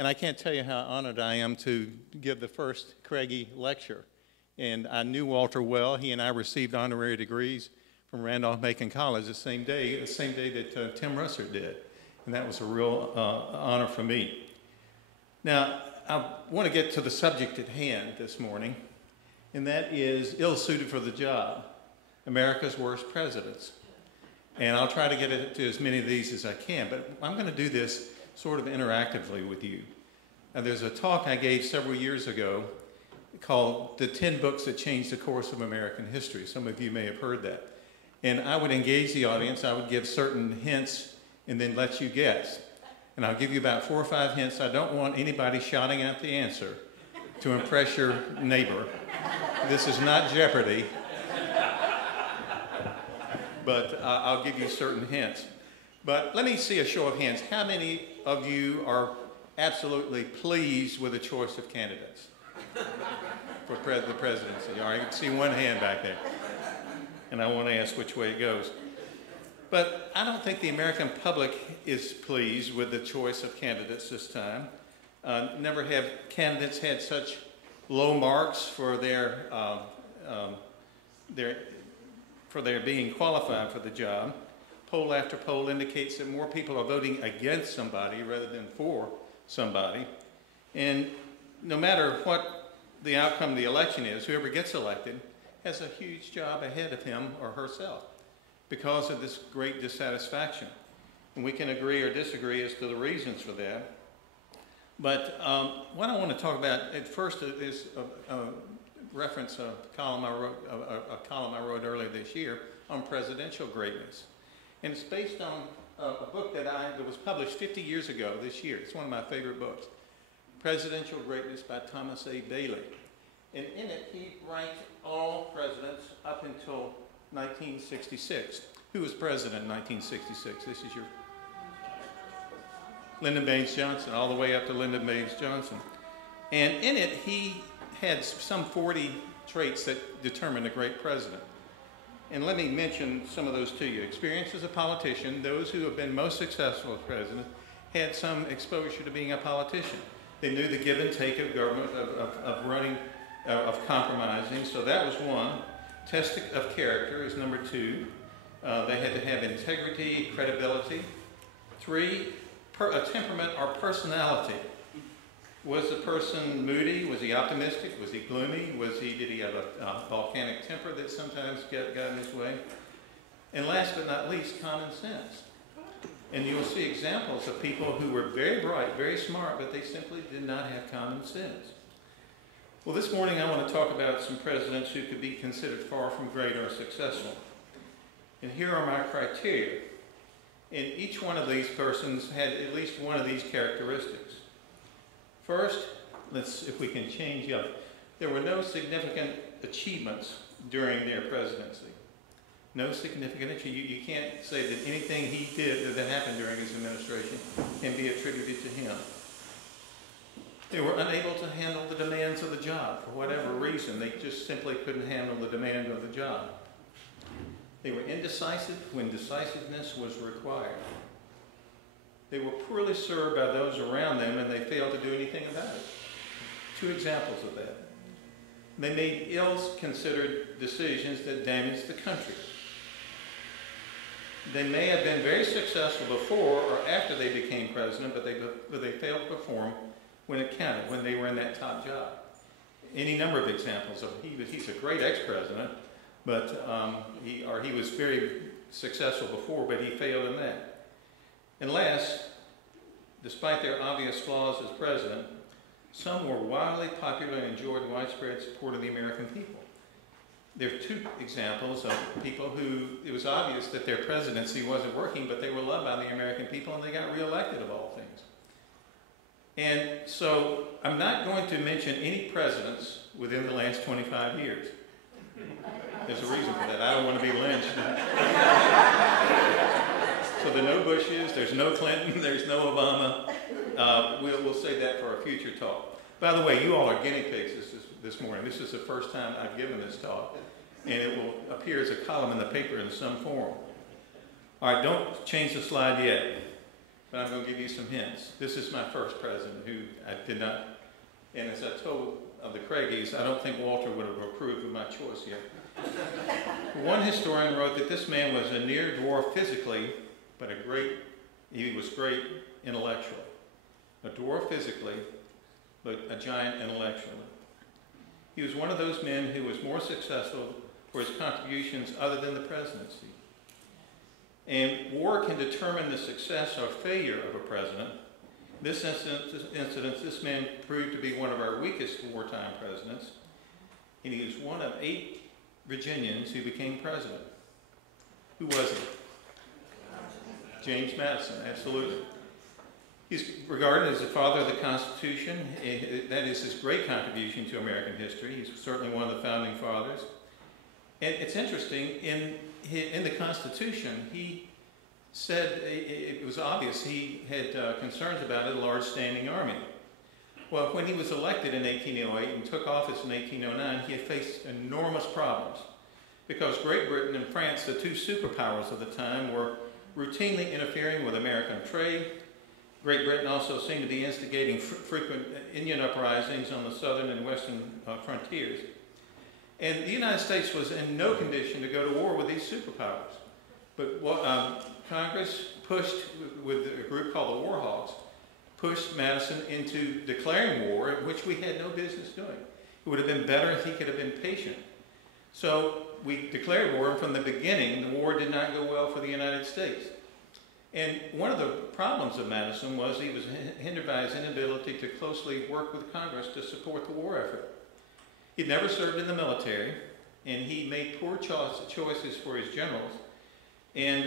And I can't tell you how honored I am to give the first Craigie lecture. And I knew Walter well. He and I received honorary degrees from Randolph-Macon College the same day that Tim Russert did. And that was a real honor for me. Now, I want to get to the subject at hand this morning, and that is ill-suited for the job, America's worst presidents. And I'll try to get to as many of these as I can, but I'm going to do this sort of interactively with you. Now, there's a talk I gave several years ago called The 10 Books That Changed the Course of American History. Some of you may have heard that. And I would engage the audience. I would give certain hints and then let you guess. And I'll give you about 4 or 5 hints. I don't want anybody shouting out the answer to impress your neighbor. This is not Jeopardy. But I'll give you certain hints. But let me see a show of hands. How many of you are absolutely pleased with the choice of candidates for the presidency? All right, I can see one hand back there. And I want to ask which way it goes. But I don't think the American public is pleased with the choice of candidates this time. Never have candidates had such low marks for their being qualified for the job. Poll after poll indicates that more people are voting against somebody rather than for somebody. And no matter what the outcome of the election is, whoever gets elected has a huge job ahead of him or herself because of this great dissatisfaction. And we can agree or disagree as to the reasons for that. But what I want to talk about at first is a reference a column I wrote earlier this year on presidential greatness. And it's based on a book that was published 50 years ago this year. It's one of my favorite books, Presidential Greatness by Thomas A. Bailey. And in it, he ranked all presidents up until 1966. Who was president in 1966? This is your Lyndon Baines Johnson, all the way up to Lyndon Baines Johnson. And in it, he had some 40 traits that determine a great president. And let me mention some of those to you. Experience as a politician, those who have been most successful as president had some exposure to being a politician. They knew the give and take of government, of running, of compromising, so that was one. Test of character is number 2. They had to have integrity, credibility. 3, a temperament or personality. Was the person moody? Was he optimistic? Was he gloomy? Did he have a volcanic temper that sometimes got in his way? And last but not least, common sense. And you'll see examples of people who were very bright, very smart, but they simply did not have common sense. Well, this morning I want to talk about some presidents who could be considered far from great or successful. And here are my criteria. And each one of these persons had at least one of these characteristics. First, if we can change up, there were no significant achievements during their presidency. No significant achievement. You can't say that anything he did that happened during his administration can be attributed to him. They were unable to handle the demands of the job for whatever reason. They just simply couldn't handle the demand of the job. They were indecisive when decisiveness was required. They were poorly served by those around them, and they failed to do anything about it. 2 examples of that. They made ill-considered decisions that damaged the country. They may have been very successful before or after they became president, but they failed to perform when it counted, when they were in that top job. Any number of examples of he's a great ex-president, but he was very successful before, but he failed in that. And last, despite their obvious flaws as president, some were wildly popular and enjoyed widespread support of the American people. There are 2 examples of people who it was obvious that their presidency wasn't working, but they were loved by the American people and they got reelected of all things. And so I'm not going to mention any presidents within the last 25 years. There's a reason for that. I don't want to be lynched. So there are no Bushes, there's no Clinton, there's no Obama. We'll save that for a future talk. By the way, you all are guinea pigs this morning. This is the first time I've given this talk, and it will appear as a column in the paper in some form. All right, don't change the slide yet. but I'm going to give you some hints. This is my first president who I did not, and as I told of the Craigies, I don't think Walter would have approved of my choice yet. One historian wrote that this man was a near dwarf physically, but he was great intellectually. A dwarf physically, but a giant intellectually. He was one of those men who was more successful for his contributions other than the presidency. And war can determine the success or failure of a president. This incident, this man proved to be one of our weakest wartime presidents, and he was one of 8 Virginians who became president. Who was he? James Madison, absolutely. He's regarded as the father of the Constitution. That is his great contribution to American history. He's certainly one of the founding fathers. And it's interesting, in the Constitution, he said it was obvious he had concerns about a large standing army. Well, when he was elected in 1808 and took office in 1809, he had faced enormous problems because Great Britain and France, the 2 superpowers of the time, were routinely interfering with American trade. Great Britain also seemed to be instigating frequent Indian uprisings on the southern and western frontiers. And the United States was in no condition to go to war with these superpowers. But Congress pushed, with a group called the War Hawks, pushed Madison into declaring war, which we had no business doing. It would have been better if he could have been patient. So we declared war, and from the beginning, the war did not go well for the United States. And one of the problems of Madison was he was hindered by his inability to closely work with Congress to support the war effort. He'd never served in the military, and he made poor choices for his generals. And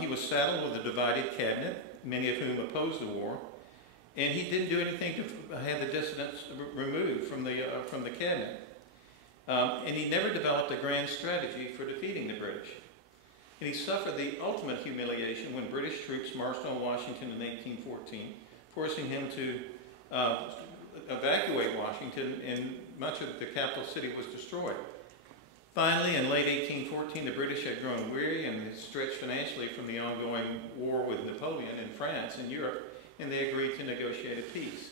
he was saddled with a divided cabinet, many of whom opposed the war. And he didn't do anything to have the dissidents removed from the cabinet. And he never developed a grand strategy for defeating the British. And he suffered the ultimate humiliation when British troops marched on Washington in 1814, forcing him to evacuate Washington, and much of the capital city was destroyed. Finally, in late 1814, the British had grown weary and had stretched financially from the ongoing war with Napoleon in France and Europe, and they agreed to negotiate a peace.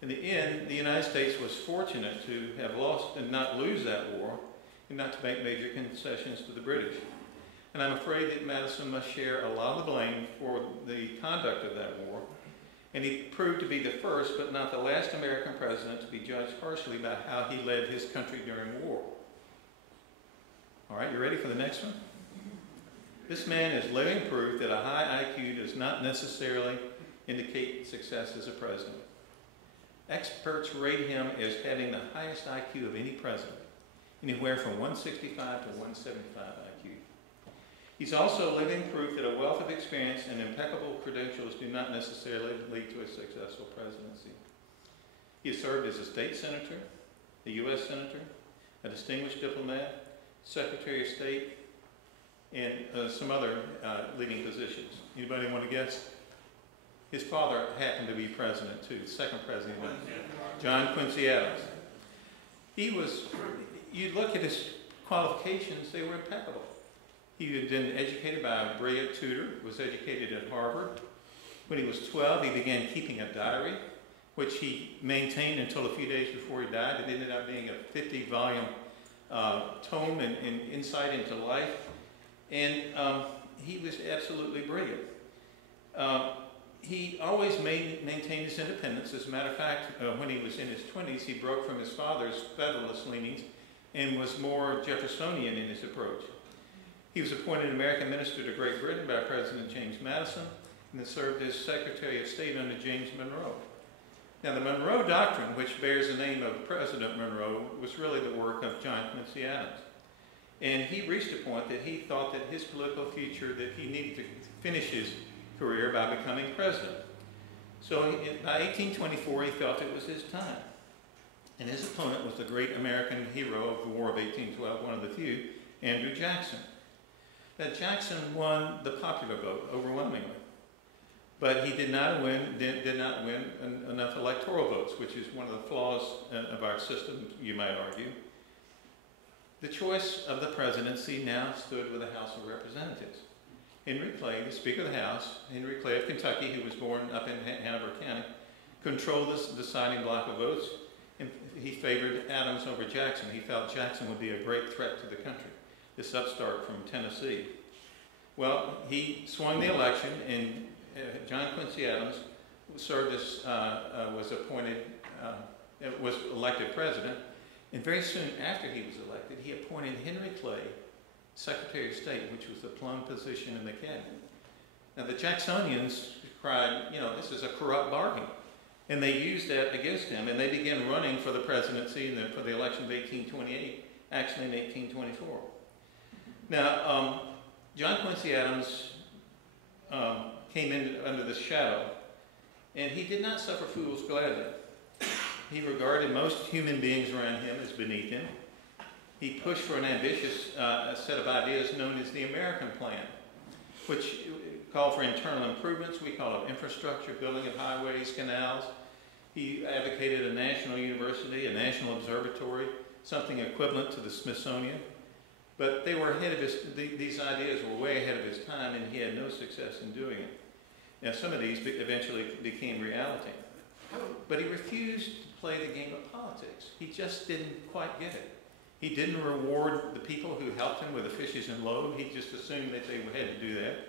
In the end, the United States was fortunate to have lost and not lose that war, and not to make major concessions to the British. And I'm afraid that Madison must share a lot of the blame for the conduct of that war. And he proved to be the first, but not the last American president to be judged harshly by how he led his country during war. All right, you ready for the next one? This man is living proof that a high IQ does not necessarily indicate success as a president. Experts rate him as having the highest IQ of any president, anywhere from 165 to 175 IQ. He's also living proof that a wealth of experience and impeccable credentials do not necessarily lead to a successful presidency. He has served as a state senator, a U.S. senator, a distinguished diplomat, Secretary of State, and some other leading positions. Anybody want to guess? His father happened to be president too, the second president, John Quincy Adams. He was, you look at his qualifications, they were impeccable. He had been educated by a brilliant tutor, was educated at Harvard. When he was 12, he began keeping a diary, which he maintained until a few days before he died. It ended up being a 50-volume tome and insight into life. And he was absolutely brilliant. He always maintained his independence. As a matter of fact, when he was in his 20s, he broke from his father's Federalist leanings and was more Jeffersonian in his approach. He was appointed American Minister to Great Britain by President James Madison, and then served as Secretary of State under James Monroe. Now, the Monroe Doctrine, which bears the name of President Monroe, was really the work of John Quincy Adams. And he reached a point that he thought that his political future, that he needed to finish his career by becoming president. So by 1824, he felt it was his time. And his opponent was the great American hero of the War of 1812, one of the few, Andrew Jackson. Now, Jackson won the popular vote overwhelmingly. But he did not win enough electoral votes, which is one of the flaws of our system, you might argue. The choice of the presidency now stood with the House of Representatives. Henry Clay, the Speaker of the House, Henry Clay of Kentucky, who was born up in Hanover County, controlled the deciding block of votes, and he favored Adams over Jackson. He felt Jackson would be a great threat to the country, this upstart from Tennessee. Well, he swung the election, and John Quincy Adams served as, was elected president, and very soon after he was elected, he appointed Henry Clay Secretary of State, which was the plum position in the cabinet. Now the Jacksonians cried, you know, this is a corrupt bargain. And they used that against him, and they began running for the presidency and for the election of 1828, actually in 1824. Now, John Quincy Adams came in under this shadow, and he did not suffer fools gladly. He regarded most human beings around him as beneath him. He pushed for an ambitious set of ideas known as the American Plan, which called for internal improvements. We call it infrastructure, building of highways, canals. He advocated a national university, a national observatory, something equivalent to the Smithsonian. But they were ahead of these ideas were way ahead of his time, and he had no success in doing it. Now, some of these eventually became reality. But he refused to play the game of politics. He just didn't quite get it. He didn't reward the people who helped him with the fishes in loaves. He just assumed that they had to do that.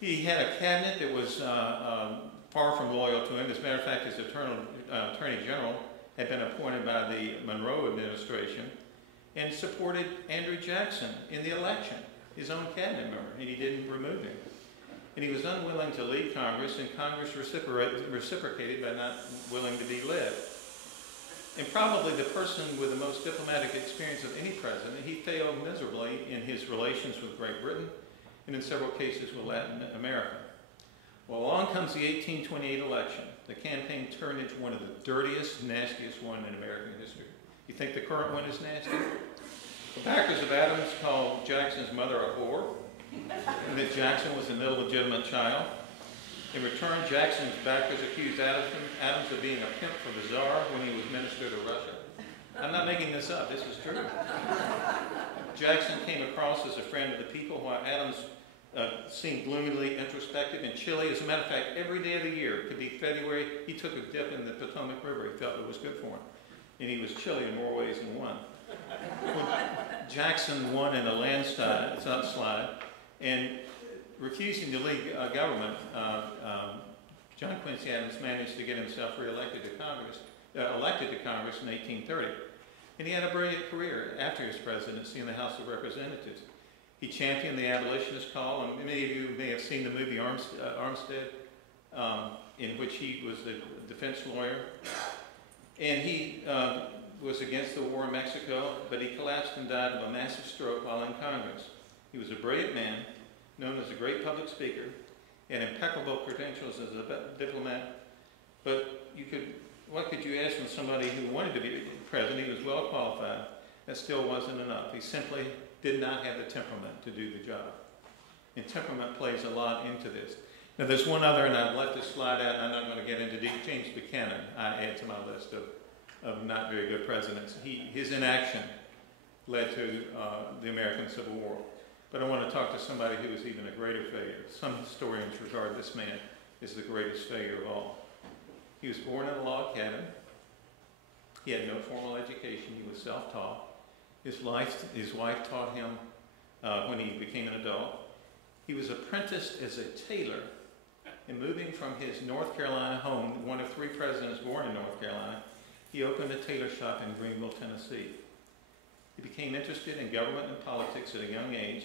He had a cabinet that was far from loyal to him. As a matter of fact, his Attorney General had been appointed by the Monroe administration and supported Andrew Jackson in the election, his own cabinet member, and he didn't remove him. And he was unwilling to lead Congress, and Congress reciprocated by not willing to be led. And probably the person with the most diplomatic experience of any president, he failed miserably in his relations with Great Britain and in several cases with Latin America. Well, along comes the 1828 election. The campaign turned into one of the dirtiest, nastiest one in American history. You think the current one is nasty? The backers of Adams called Jackson's mother a whore, and that Jackson was an illegitimate child. In return, Jackson's backers accused Adams of being a pimp for the Tsar when he was minister to Russia. I'm not making this up, this is true. Jackson came across as a friend of the people, while Adams seemed gloomily introspective and chilly. As a matter of fact, every day of the year, it could be February, he took a dip in the Potomac River. He felt it was good for him. And he was chilly in more ways than one. Jackson won in a landslide, and refusing to lead government, John Quincy Adams managed to get himself elected to Congress in 1830. And he had a brilliant career after his presidency in the House of Representatives. He championed the abolitionist call, and many of you may have seen the movie Armistead, in which he was the defense lawyer. And he was against the war in Mexico, but he collapsed and died of a massive stroke while in Congress. He was a brilliant man, known as a great public speaker, had impeccable credentials as a diplomat, but what could you ask from somebody who wanted to be president? He was well qualified. That still wasn't enough. He simply did not have the temperament to do the job. And temperament plays a lot into this. Now there's one other, and I've left this slide out, and I'm not going to get into deep. James Buchanan, I add to my list of not very good presidents. His inaction led to the American Civil War. But I want to talk to somebody who was even a greater failure. Some historians regard this man as the greatest failure of all. He was born in a log cabin. He had no formal education. He was self-taught. His wife taught him when he became an adult. He was apprenticed as a tailor, and moving from his North Carolina home, one of 3 presidents born in North Carolina, he opened a tailor shop in Greenville, Tennessee. He became interested in government and politics at a young age,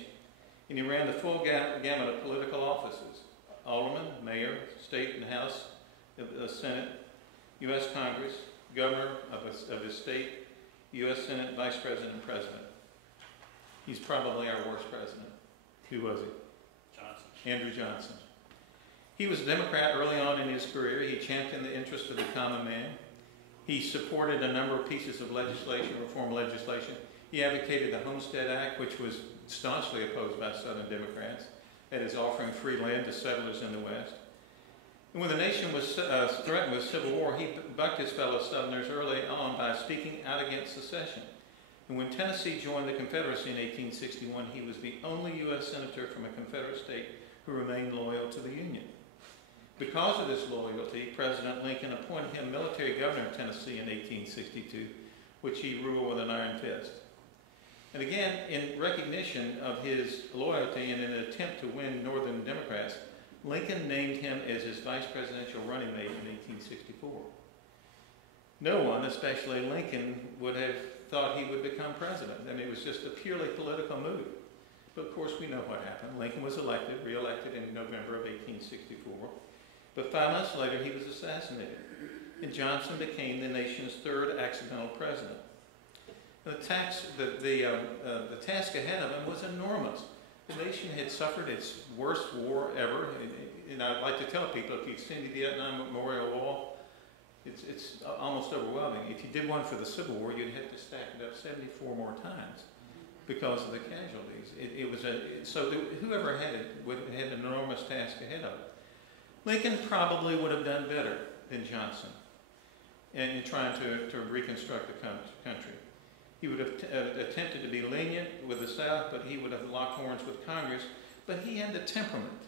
and he ran the full gamut of political offices: alderman, mayor, state and House, Senate, U.S. Congress, governor of his state, U.S. Senate, vice president, and president. He's probably our worst president. Who was he? Johnson. Andrew Johnson. He was a Democrat early on in his career. He championed the interest of the common man. He supported a number of pieces of legislation, reform legislation. He advocated the Homestead Act, which was staunchly opposed by Southern Democrats, that is offering free land to settlers in the West. And when the nation was threatened with civil war, he bucked his fellow Southerners early on by speaking out against secession. And when Tennessee joined the Confederacy in 1861, he was the only U.S. senator from a Confederate state who remained loyal to the Union. Because of this loyalty, President Lincoln appointed him military governor of Tennessee in 1862, which he ruled with an iron fist. And again, in recognition of his loyalty and in an attempt to win Northern Democrats, Lincoln named him as his vice presidential running mate in 1864. No one, especially Lincoln, would have thought he would become president. I mean, it was just a purely political move. But of course, we know what happened. Lincoln was re-elected in November of 1864. But 5 months later, he was assassinated. And Johnson became the nation's third accidental president. The task ahead of him was enormous. The nation had suffered its worst war ever. And I'd like to tell people, if you've seen the Vietnam Memorial Wall, it's almost overwhelming. If you did one for the Civil War, you'd have to stack it up 74 more times because of the casualties. Whoever had it had an enormous task ahead of it. Lincoln probably would have done better than Johnson in trying to reconstruct the country. He would have attempted to be lenient with the South, but he would have locked horns with Congress. But he had the temperament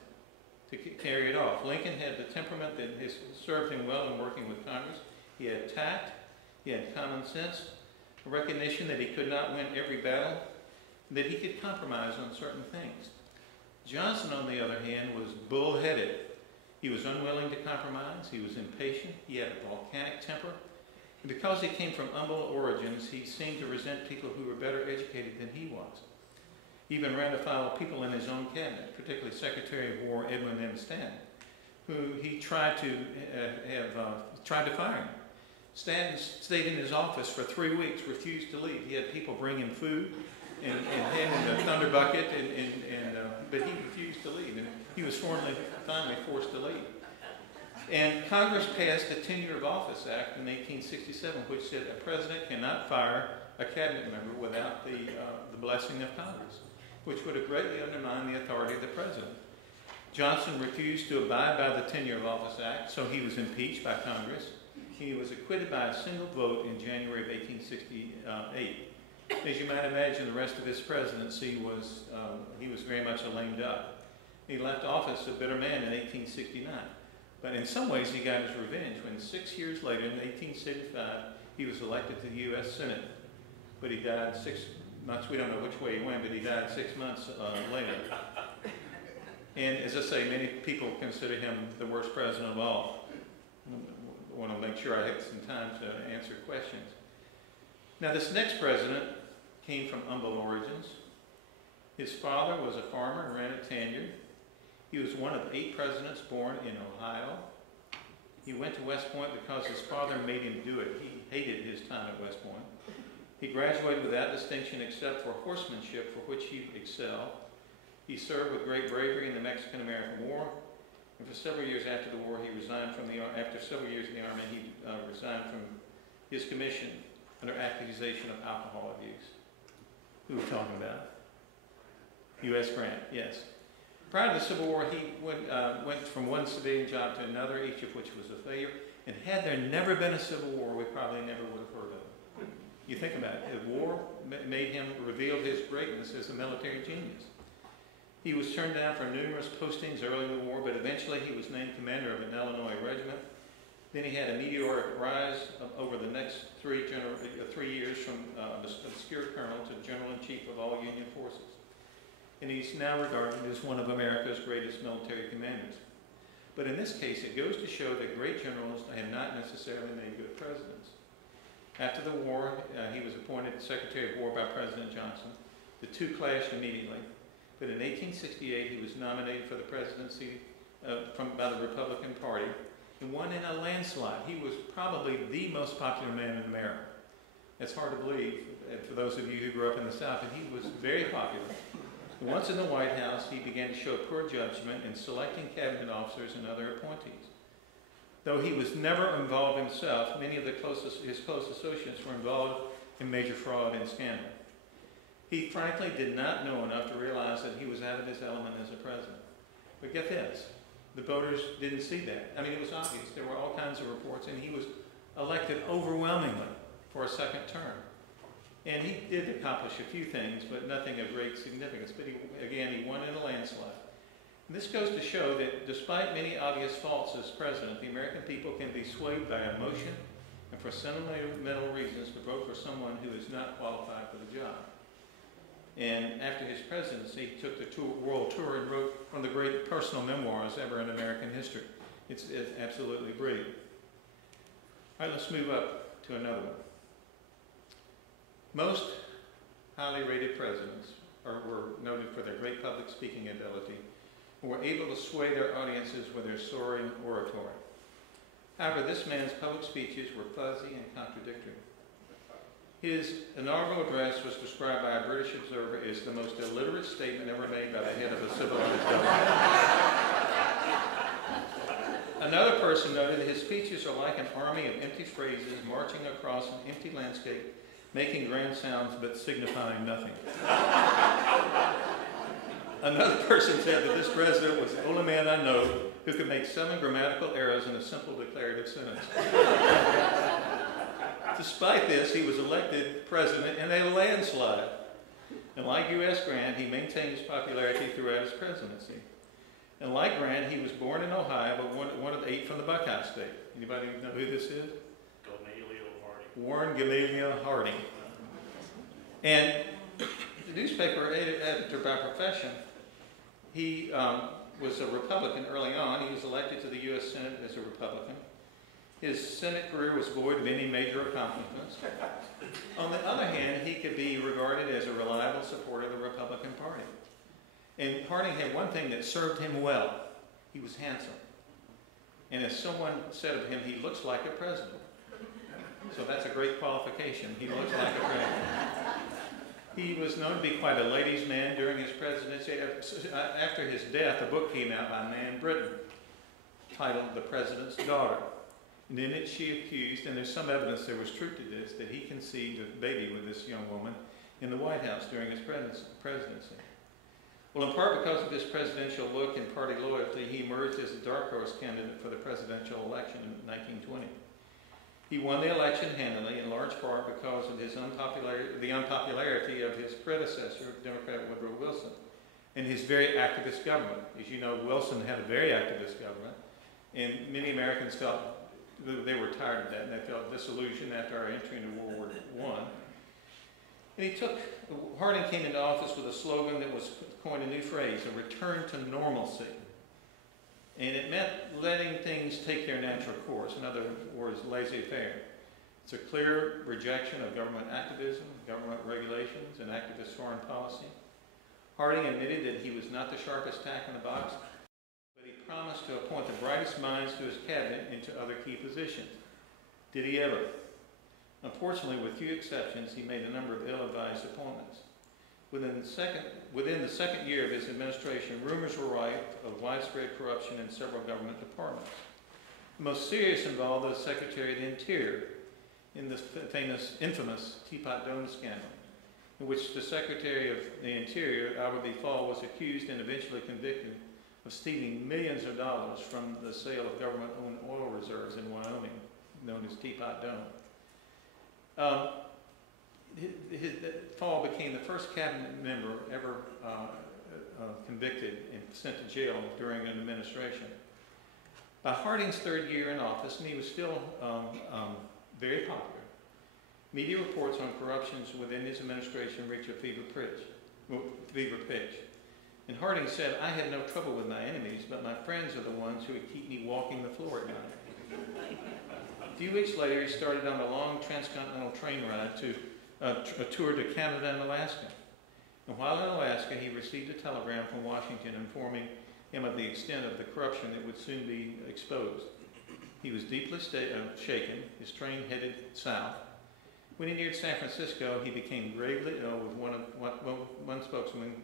to carry it off. Lincoln had the temperament that has served him well in working with Congress. He had tact, he had common sense, a recognition that he could not win every battle, that he could compromise on certain things. Johnson, on the other hand, was bullheaded. He was unwilling to compromise, he was impatient, he had a volcanic temper, and because he came from humble origins, he seemed to resent people who were better educated than he was. He even ran afoul of people in his own cabinet, particularly Secretary of War Edwin M. Stanton, who he tried to fire him. Stanton stayed in his office for 3 weeks, refused to leave. He had people bring him food and hand him a thunder bucket, but he refused to leave, and he was finally forced to leave. And Congress passed the Tenure of Office Act in 1867, which said a president cannot fire a cabinet member without the blessing of Congress, which would have greatly undermined the authority of the president. Johnson refused to abide by the Tenure of Office Act, so he was impeached by Congress. He was acquitted by a single vote in January of 1868. As you might imagine, the rest of his presidency he was very much a lame duck. He left office a bitter man in 1869. But in some ways, he got his revenge when 6 years later, in 1875, he was elected to the U.S. Senate. But he died 6 months, we don't know which way he went, but he died 6 months later. And as I say, many people consider him the worst president of all. I want to make sure I have some time to answer questions. Now, this next president came from humble origins. His father was a farmer and ran a tannery. He was one of 8 presidents born in Ohio. He went to West Point because his father made him do it. He hated his time at West Point. He graduated without distinction except for horsemanship, for which he excelled. He served with great bravery in the Mexican-American War. And for several years after the war, he resigned from after several years in the Army, he resigned from his commission under accusation of alcohol abuse. Who are we talking about? U.S. Grant, yes. Prior to the Civil War, he went from one civilian job to another, each of which was a failure. And had there never been a Civil War, we probably never would have heard of it. You think about it. The war revealed his greatness as a military genius. He was turned down for numerous postings early in the war, but eventually he was named commander of an Illinois regiment. Then he had a meteoric rise over the next 3 years from obscure colonel to general-in-chief of all Union forces. And he's now regarded as one of America's greatest military commanders. But in this case, it goes to show that great generals have not necessarily made good presidents. After the war, he was appointed Secretary of War by President Johnson. The two clashed immediately. But in 1868, he was nominated for the presidency by the Republican Party and won in a landslide. He was probably the most popular man in America. It's hard to believe for those of you who grew up in the South, but he was very popular. Once in the White House, he began to show poor judgment in selecting cabinet officers and other appointees. Though he was never involved himself, many of his close associates were involved in major fraud and scandal. He frankly did not know enough to realize that he was out of his element as a president. But get this, the voters didn't see that. I mean, it was obvious. There were all kinds of reports, and he was elected overwhelmingly for a second term. And he did accomplish a few things, but nothing of great significance. But he won in a landslide. And this goes to show that despite many obvious faults as president, the American people can be swayed by emotion and for sentimental reasons to vote for someone who is not qualified for the job. And after his presidency, he took the world tour and wrote one of the great personal memoirs ever in American history. It's absolutely brilliant. All right, let's move up to another one. Most highly rated presidents were noted for their great public speaking ability and were able to sway their audiences with their soaring oratory. However, this man's public speeches were fuzzy and contradictory. His inaugural address was described by a British observer as the most illiterate statement ever made by the head of a civilized government. Another person noted that his speeches are like an army of empty phrases marching across an empty landscape, making grand sounds but signifying nothing. Another person said that this president was the only man I know who could make 7 grammatical errors in a simple declarative sentence. Despite this, he was elected president in a landslide. And like U.S. Grant, he maintained his popularity throughout his presidency. And like Grant, he was born in Ohio, but one of the 8 from the Buckeye State. Anybody know who this is? Warren Gamaliel Harding. And the newspaper editor by profession, he was a Republican early on. He was elected to the U.S. Senate as a Republican. His Senate career was void of any major accomplishments. On the other hand, he could be regarded as a reliable supporter of the Republican Party. And Harding had one thing that served him well. He was handsome. And as someone said of him, he looks like a president. So that's a great qualification. He looks like a president. He was known to be quite a ladies' man during his presidency. After his death, a book came out by Nan Britton titled The President's Daughter. And in it she accused, and there's some evidence there was truth to this, that he conceived a baby with this young woman in the White House during his presidency. Well, in part because of his presidential look and party loyalty, he emerged as a dark horse candidate for the presidential election in 1920. He won the election handily, in large part because of the unpopularity of his predecessor, Democrat Woodrow Wilson, and his very activist government. As you know, Wilson had a very activist government, and many Americans felt they were tired of that, and they felt disillusioned after our entry into World War I. And Harding came into office with a slogan that was coined a new phrase, a return to normalcy. And it meant letting things take their natural course. In other words, laissez-faire. It's a clear rejection of government activism, government regulations, and activist foreign policy. Harding admitted that he was not the sharpest tack in the box, but he promised to appoint the brightest minds to his cabinet and to other key positions. Did he ever? Unfortunately, with few exceptions, he made a number of ill-advised appointments. Within the second year of his administration, rumors were rife of widespread corruption in several government departments. The most serious involved the Secretary of the Interior in the infamous Teapot Dome scandal, in which the Secretary of the Interior, Albert B. Fall, was accused and eventually convicted of stealing millions of dollars from the sale of government-owned oil reserves in Wyoming, known as Teapot Dome. Fall became the first cabinet member ever convicted and sent to jail during an administration. By Harding's 3rd year in office, and he was still very popular, media reports on corruptions within his administration reached a fever pitch. And Harding said, "I had no trouble with my enemies, but my friends are the ones who would keep me walking the floor at night." A few weeks later, he started on a long transcontinental train ride to a tour to Canada and Alaska. And while in Alaska, he received a telegram from Washington informing him of the extent of the corruption that would soon be exposed. He was deeply shaken. His train headed south. When he neared San Francisco, he became gravely ill with what one spokesman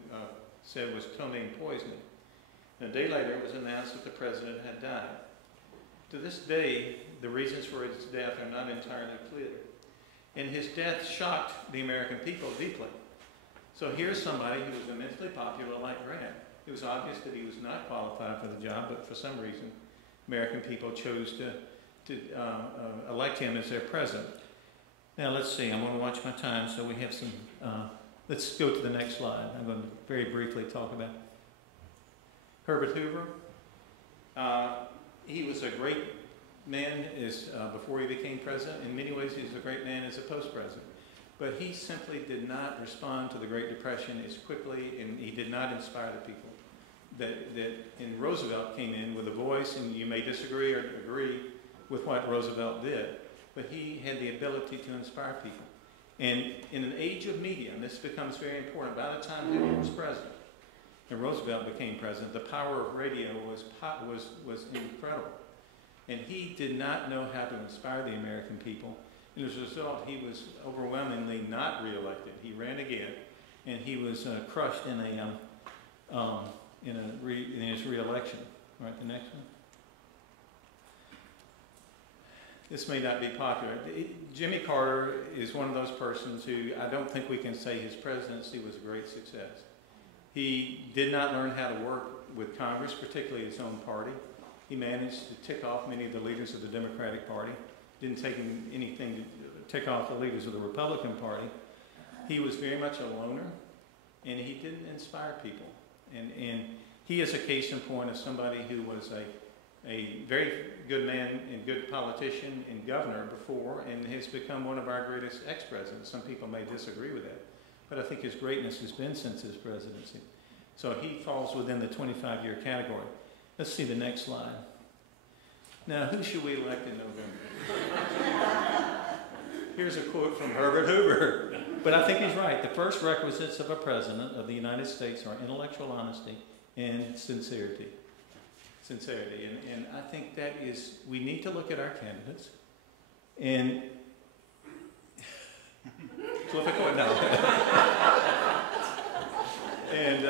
said was ptomaine poisoning. And a day later, it was announced that the president had died. To this day, the reasons for his death are not entirely clear. And his death shocked the American people deeply. So here's somebody who was immensely popular like Grant. It was obvious that he was not qualified for the job, but for some reason, American people chose to elect him as their president. Now let's see, I'm going to watch my time, so we have some, let's go to the next slide. I'm going to very briefly talk about Herbert Hoover. He was a great man before he became president. In many ways, he was a great man as a post-president. But he simply did not respond to the Great Depression as quickly, and he did not inspire the people. And Roosevelt came in with a voice, and you may disagree or agree with what Roosevelt did, but he had the ability to inspire people. And in an age of media, and this becomes very important, by the time Hoover was president and Roosevelt became president, the power of radio was incredible. And he did not know how to inspire the American people. And as a result, he was overwhelmingly not reelected. He ran again, and he was crushed in his reelection. All right, the next one. This may not be popular. Jimmy Carter is one of those persons who I don't think we can say his presidency was a great success. He did not learn how to work with Congress, particularly his own party. He managed to tick off many of the leaders of the Democratic Party. Didn't take him anything to tick off the leaders of the Republican Party. He was very much a loner, and he didn't inspire people. And he is a case in point of somebody who was a very good man and good politician and governor before, and has become one of our greatest ex-presidents. Some people may disagree with that, but I think his greatness has been since his presidency. So he falls within the 25-year category. Let's see the next slide. Now, who should we elect in November? Here's a quote from Herbert Hoover. But I think he's right. The first requisites of a president of the United States are intellectual honesty and sincerity. And I think that is, we need to look at our candidates and flip a coin. No. And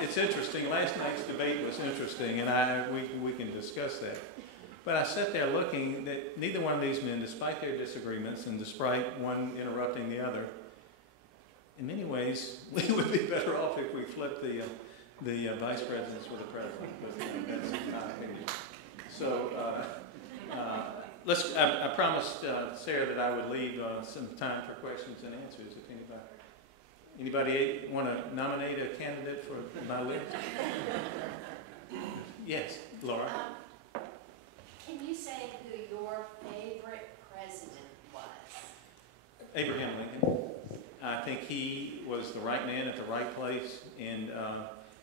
it's interesting. Last night's debate was interesting, and we can discuss that. But I sat there looking that neither one of these men, despite their disagreements and despite one interrupting the other, in many ways, we would be better off if we flipped the vice presidents with the president. But that's my opinion. So I promised Sarah that I would leave some time for questions and answers if anybody want to nominate a candidate for my list? Yes, Laura. Can you say who your favorite president was? Abraham Lincoln. I think he was the right man at the right place, and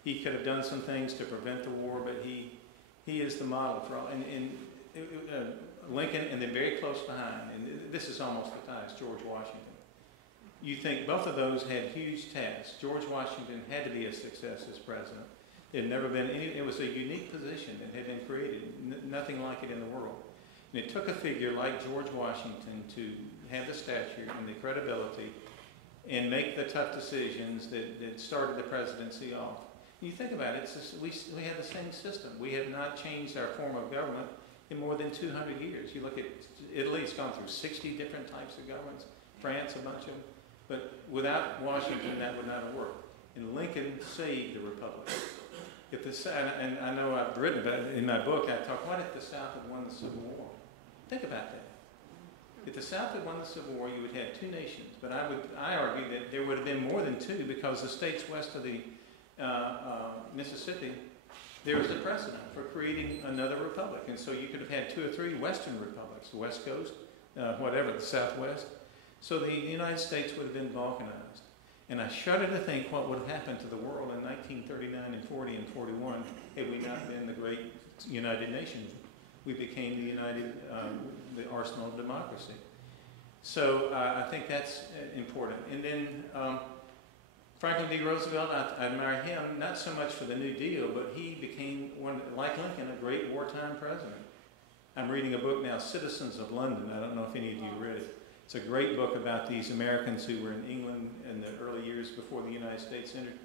he could have done some things to prevent the war, but he is the model for all. And Lincoln, and then very close behind, and this is almost the ties, George Washington. You think both of those had huge tasks. George Washington had to be a success as president. There had never been any, it was a unique position that had been created, nothing like it in the world. And it took a figure like George Washington to have the stature and the credibility and make the tough decisions that started the presidency off. You think about it, we have the same system. We have not changed our form of government in more than 200 years. You look at Italy, it's gone through 60 different types of governments, France, a bunch of them. But without Washington, that would not have worked. And Lincoln saved the republic. And I know I've written about it in my book, I talk, what if the South had won the Civil War? Think about that. If the South had won the Civil War, you would have two nations. But I argue that there would have been more than two, because the states west of the Mississippi, there was a precedent for creating another republic. And so you could have had 2 or 3 Western republics, the West Coast, whatever, the Southwest. So the United States would have been balkanized. And I shudder to think what would have happened to the world in 1939 and 40 and 41 had we not been the great United Nations. We became the arsenal of democracy. So I think that's important. And then Franklin D. Roosevelt, I admire him, not so much for the New Deal, but he became, like Lincoln, a great wartime president. I'm reading a book now, Citizens of London. I don't know if any of you read it. It's a great book about these Americans who were in England in the early years before the United States entered.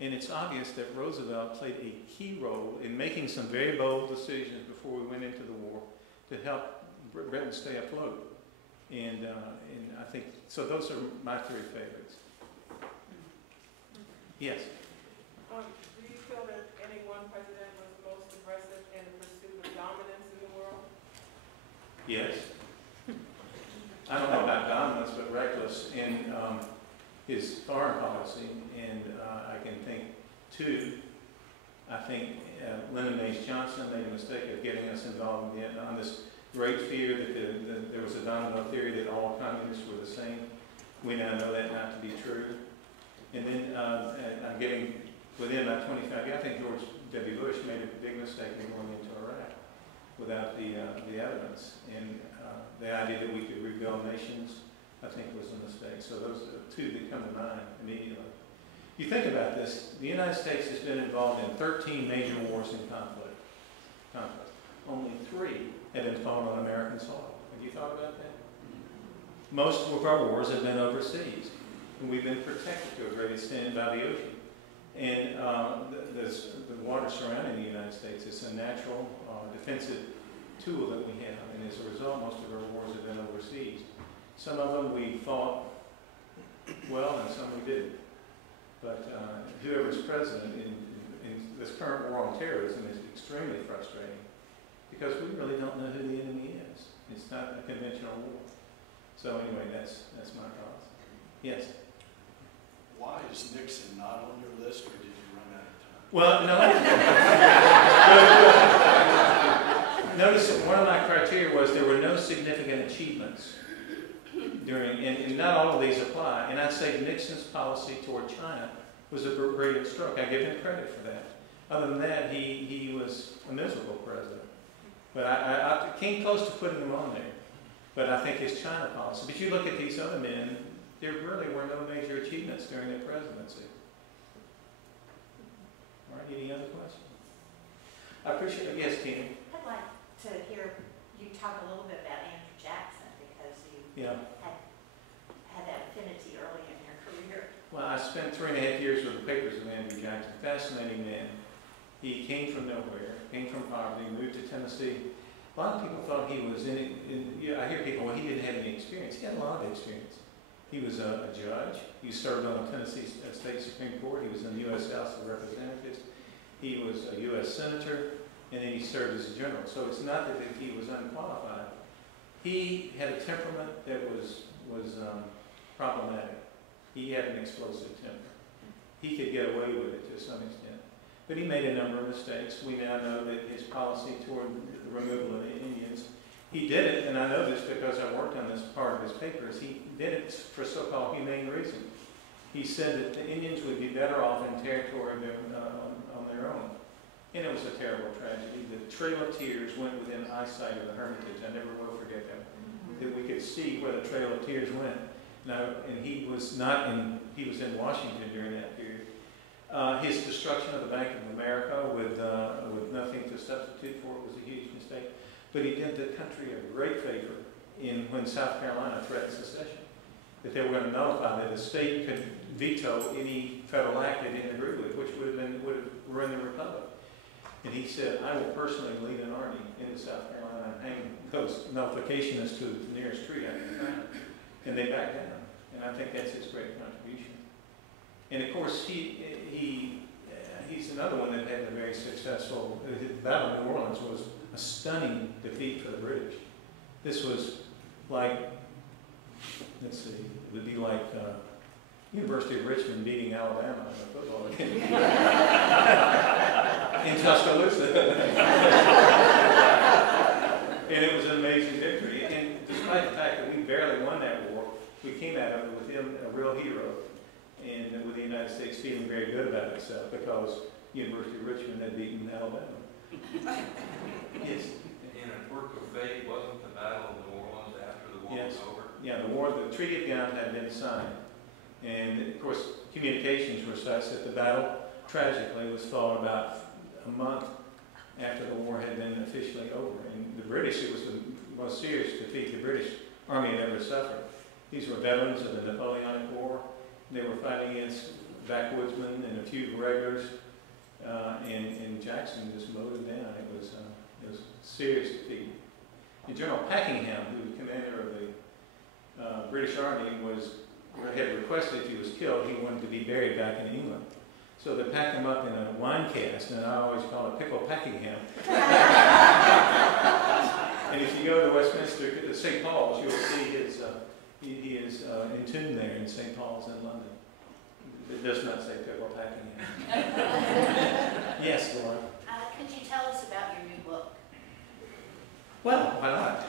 And it's obvious that Roosevelt played a key role in making some very bold decisions before we went into the war to help Britain stay afloat. And I think, so those are my 3 favorites. Yes? Do you feel that any one president was most aggressive in the pursuit of dominance in the world? Yes. I don't know about dominance, reckless in his foreign policy, and I can think, too, I think Lyndon Baines Johnson made a mistake of getting us involved in Vietnam. This great fear that there was a domino theory that all communists were the same. We now know that not to be true. And then I'm getting within about 25 years, I think George W. Bush made a big mistake in going into Iraq without the evidence. And the idea that we could rebuild nations, I think, was a mistake. So those are the two that come to mind immediately. You think about this, the United States has been involved in 13 major wars and conflict. Only 3 have been fought on American soil. Have you thought about that? Most of our wars have been overseas, and we've been protected to a great extent by the ocean. And the water surrounding the United States is a natural defensive tool that we have, and as a result, most of our wars have been overseas. Some of them we fought well, and some we didn't. But whoever's president in this current war on terrorism is extremely frustrating because we really don't know who the enemy is. It's not a conventional war. So anyway, that's my thoughts. Yes? Why is Nixon not on your list, or did you run out of time? Well, no. Notice that one of my criteria was there were no significant achievements during, and not all of these apply. And I'd say Nixon's policy toward China was a brilliant stroke. I give him credit for that. Other than that, he was a miserable president. But I came close to putting him on there. But I think his China policy. But you look at these other men, there really were no major achievements during their presidency. All right, any other questions? I appreciate it. Yes, Tina? I'd like to hear you talk a little bit about Andrew Jackson because you had that affinity early in your career. Well, I spent 3.5 years with the papers of Andrew Jackson. Fascinating man. He came from nowhere, came from poverty, moved to Tennessee. A lot of people thought he was I hear people, well, he didn't have any experience. He had a lot of experience. He was a judge. He served on the Tennessee State Supreme Court. He was in the U.S. House of Representatives. He was a U.S. Senator, and then he served as a general. So it's not that he was unqualified. He had a temperament that was problematic. He had an explosive temper. He could get away with it to some extent. But he made a number of mistakes. We now know that his policy toward the removal of the Indians, he did it, and I know this because I worked on this part of his papers, he did it for so-called humane reasons. He said that the Indians would be better off in territory than on their own. And it was a terrible tragedy. The Trail of Tears went within eyesight of the Hermitage. I never will forget that. That we could see where the Trail of Tears went. Now, and he was in Washington during that period. His destruction of the Bank of America with nothing to substitute for it was a huge mistake. But he did the country a great favor when South Carolina threatened secession. That they were going to nullify that the state could veto any federal act they didn't agree with, which would have ruined the republic. And he said, I will personally lead an army into South Carolina and hang those nullificationists to the nearest tree I can find. And they backed down. And I think that's his great contribution. And of course, he's another one that had a very successful, the Battle of New Orleans was a stunning defeat for the British. This was like, let's see, it would be like University of Richmond beating Alabama in a football game. In Tuscaloosa. And it was an amazing victory. And despite the fact that we barely won that war, we came out of it with him, a real hero. And with the United States feeling very good about itself because University of Richmond had beaten Alabama. Yes. In a work of fate, wasn't the Battle of New Orleans after the war was over? Yeah, the Treaty of Ghent had been signed. And of course, communications were such that the battle, tragically, was fought about a month after the war had been officially over. And the British, it was the most serious defeat the British Army had ever suffered. These were veterans of the Napoleonic War. They were fighting against backwoodsmen and a few regulars, and Jackson just mowed them down. It was a serious defeat. And General Packingham, who was commander of the British Army, had requested if he was killed, he wanted to be buried back in England. So they packed him up in a wine cask, and I always call it Pickle Packingham. And if you go to Westminster, St. Paul's, you'll see He is in tune there in St. Paul's in London. It does not say pickle packing. Yes, Laura. Could you tell us about your new book? Well, why not?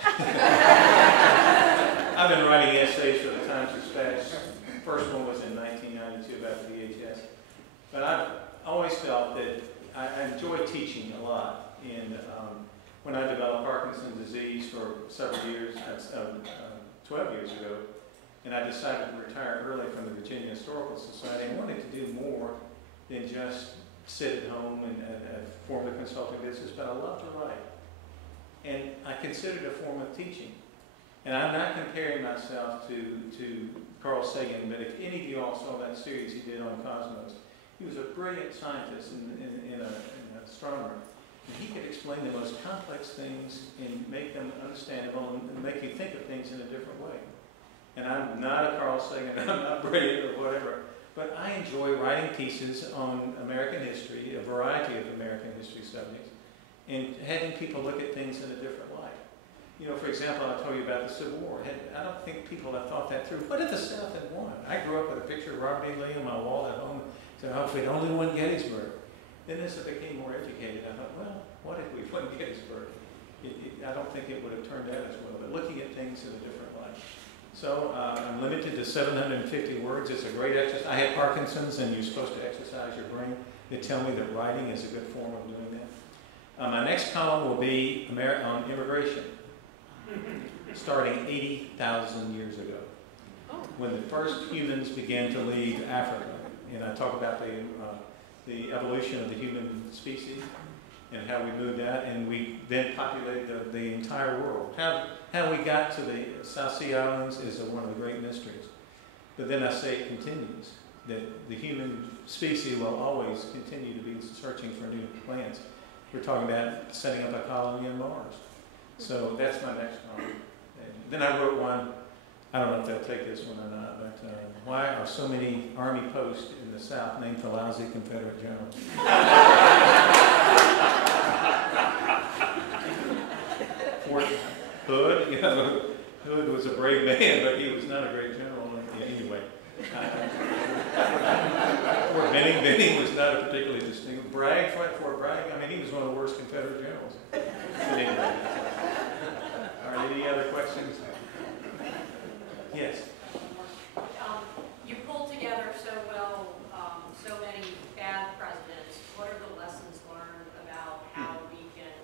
I've been writing essays for the Times Dispatch. First one was in 1992 about VHS. But I've always felt that I enjoy teaching a lot. And when I developed Parkinson's disease for several years, 12 years ago, and I decided to retire early from the Virginia Historical Society, I wanted to do more than just sit at home and form a consulting business, but I love to write. And I consider it a form of teaching. And I'm not comparing myself to Carl Sagan, but if any of you all saw that series he did on cosmos, he was a brilliant scientist and an astronomer. And he could explain the most complex things and make them understandable and make you think of things in a different way. And I'm not a Carl Sagan, I'm not brilliant or whatever, but I enjoy writing pieces on American history, a variety of American history subjects, and having people look at things in a different light. You know, for example, I told you about the Civil War. I don't think people have thought that through. What if the South had won? I grew up with a picture of Robert E. Lee on my wall at home, saying, oh, if we'd only won Gettysburg. Then as I became more educated, I thought, well, what if we won Gettysburg? I don't think it would have turned out as well, but looking at things in a different light. So I'm limited to 750 words. It's a great exercise. I have Parkinson's, and you're supposed to exercise your brain. They tell me that writing is a good form of doing that. My next column will be on immigration, starting 80,000 years ago, when the first humans began to leave Africa. And I talk about the evolution of the human species and how we moved out, and we then populated the entire world. How we got to the South Sea Islands is one of the great mysteries. But then I say it continues, that the human species will always continue to be searching for new planets. We're talking about setting up a colony on Mars. So that's my next column. Then I wrote one, I don't know if they'll take this one or not, but why are so many Army posts in the South named for lousy Confederate generals? Fort Hood, you know, Hood was a brave man, but he was not a great general anyway. Fort Benning was not a particularly distinguished. Fort Bragg, I mean, he was one of the worst Confederate generals. But anyway. All right, any other questions? Yes. You pulled together so well so many bad presidents. What are the lessons learned about how we can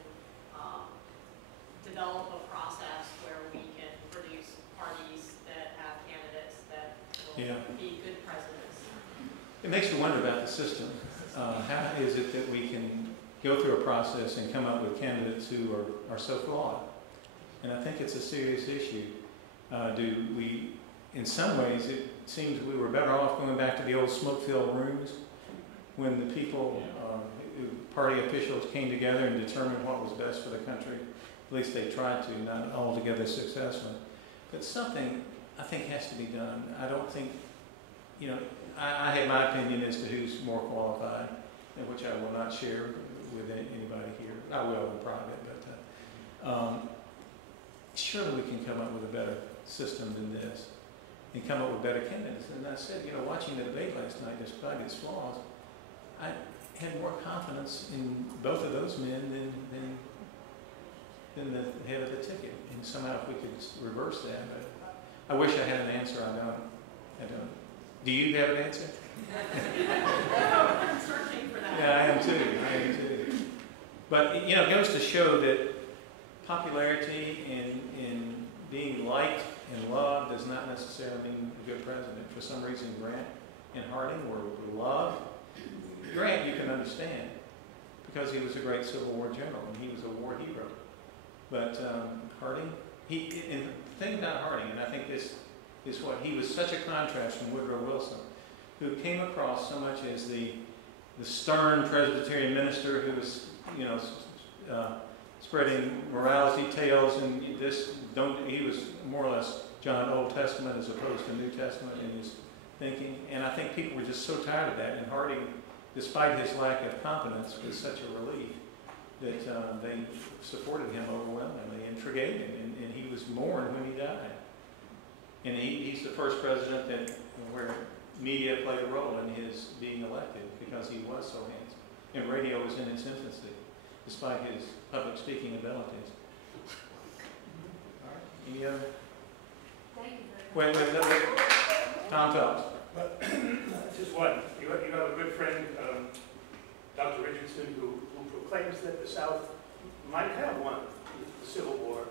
develop a process where we can produce parties that have candidates that will be good presidents? It makes you wonder about the system. How is it that we can go through a process and come up with candidates who are so flawed? And I think it's a serious issue. In some ways, it seems we were better off going back to the old smoke-filled rooms when the people, party officials came together and determined what was best for the country. At least they tried to, not altogether successfully. But something, I think, has to be done. I don't think, you know, I have my opinion as to who's more qualified, and which I will not share with anybody here. I will in private, but surely we can come up with a better system than this and come up with better candidates. And I said, you know, watching the debate last night, despite its flaws, I had more confidence in both of those men than the head of the ticket. And somehow if we could reverse that, but I wish I had an answer. I don't. Do you have an answer? I'm searching for that. Yeah, I am too. But, you know, it goes to show that popularity and being liked and loved does not necessarily mean a good president. For some reason, Grant and Harding were loved. Grant, you can understand, because he was a great Civil War general and he was a war hero. But Harding, and the thing about Harding, and I think this is what he was such a contrast from Woodrow Wilson, who came across so much as the stern Presbyterian minister who was, you know, spreading morality tales and he was more or less John Old Testament as opposed to New Testament in his thinking. And I think people were just so tired of that. And Harding, despite his lack of competence, was such a relief that they supported him overwhelmingly and forgave him. And he was mourned when he died. And he's the first president where media played a role in his being elected because he was so handsome. And radio was in its infancy, despite his public speaking abilities. All right. Any other? Thank you very much. Wait. Tom Phelps. But just one. You have a good friend, Dr. Richardson, who proclaims that the South might have won the Civil War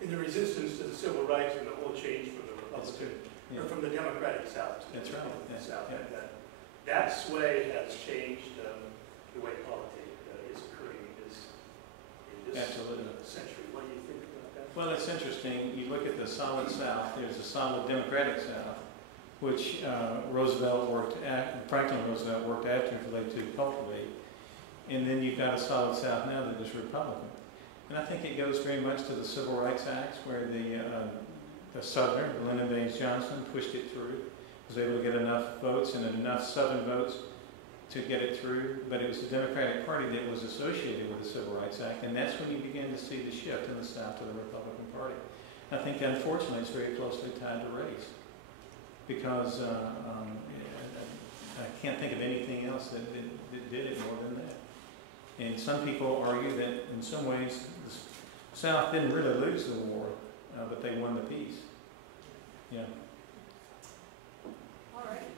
in the resistance to the civil rights and the whole change from the Republican, or from the Democratic South. That's right. The South. And that sway has changed the way politics is occurring in this century. What do you think about that? Well, it's interesting. You look at the solid South. There's a solid Democratic South, which Franklin Roosevelt worked actively to cultivate. And then you've got a solid South now that is Republican. And I think it goes very much to the Civil Rights Acts, where the Southerner, Lyndon Baines Johnson, pushed it through, was able to get enough votes and enough Southern votes to get it through. But it was the Democratic Party that was associated with the Civil Rights Act, and that's when you begin to see the shift in the South to the Republican Party. I think, unfortunately, it's very closely tied to race, because I can't think of anything else that did it more than that. And some people argue that in some ways the South didn't really lose the war, but they won the peace. Yeah. All right.